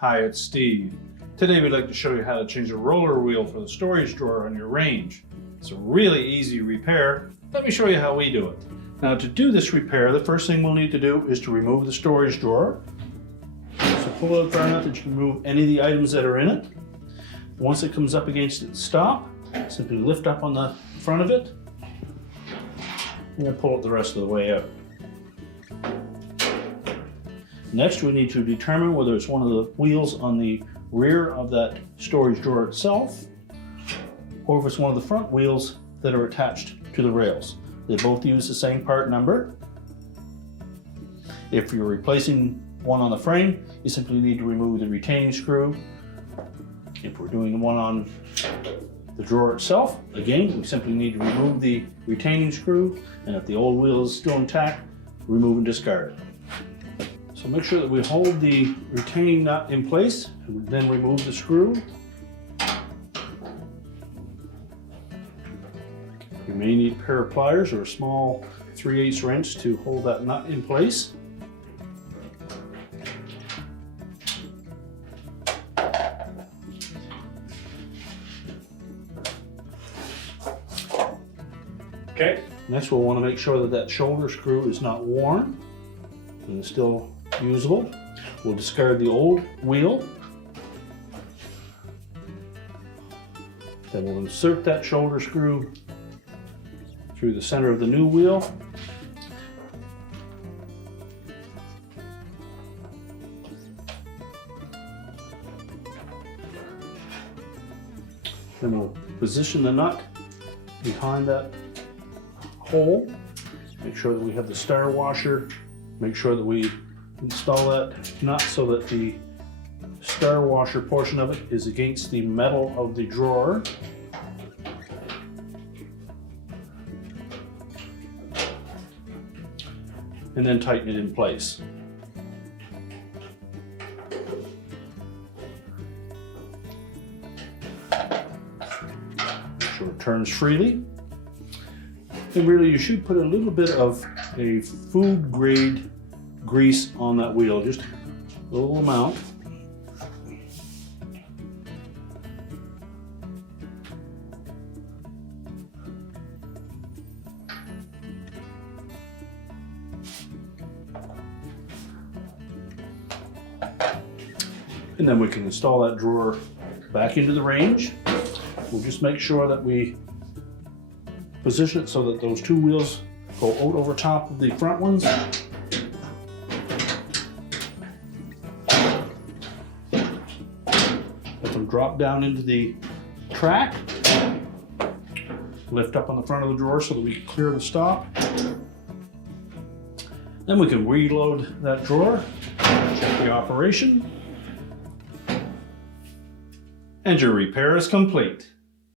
Hi, it's Steve. Today we'd like to show you how to change a roller wheel for the storage drawer on your range. It's a really easy repair. Let me show you how we do it. Now to do this repair, the first thing we'll need to do is to remove the storage drawer. So pull it far enough that you can remove any of the items that are in it. Once it comes up against its stop, simply lift up on the front of it and then pull it the rest of the way out. Next, we need to determine whether it's one of the wheels on the rear of that storage drawer itself, or if it's one of the front wheels that are attached to the rails. They both use the same part number. If you're replacing one on the frame, you simply need to remove the retaining screw. If we're doing the one on the drawer itself, again, we simply need to remove the retaining screw, and if the old wheel is still intact, remove and discard it. So make sure that we hold the retaining nut in place and then remove the screw. You may need a pair of pliers or a small 3/8 wrench to hold that nut in place. Okay. Next, we'll want to make sure that that shoulder screw is not worn and is still usable. We'll discard the old wheel. Then we'll insert that shoulder screw through the center of the new wheel. Then we'll position the nut behind that hole. Make sure that we have the star washer. Make sure that we install that nut so that the star washer portion of it is against the metal of the drawer. And then tighten it in place. Make sure it turns freely. And really, you should put a little bit of a food grade grease on that wheel, just a little amount. And then we can install that drawer back into the range. We'll just make sure that we position it so that those two wheels go out over top of the front ones. Let them drop down into the track. Lift up on the front of the drawer so that we can clear the stop. Then we can reload that drawer, check the operation, and your repair is complete.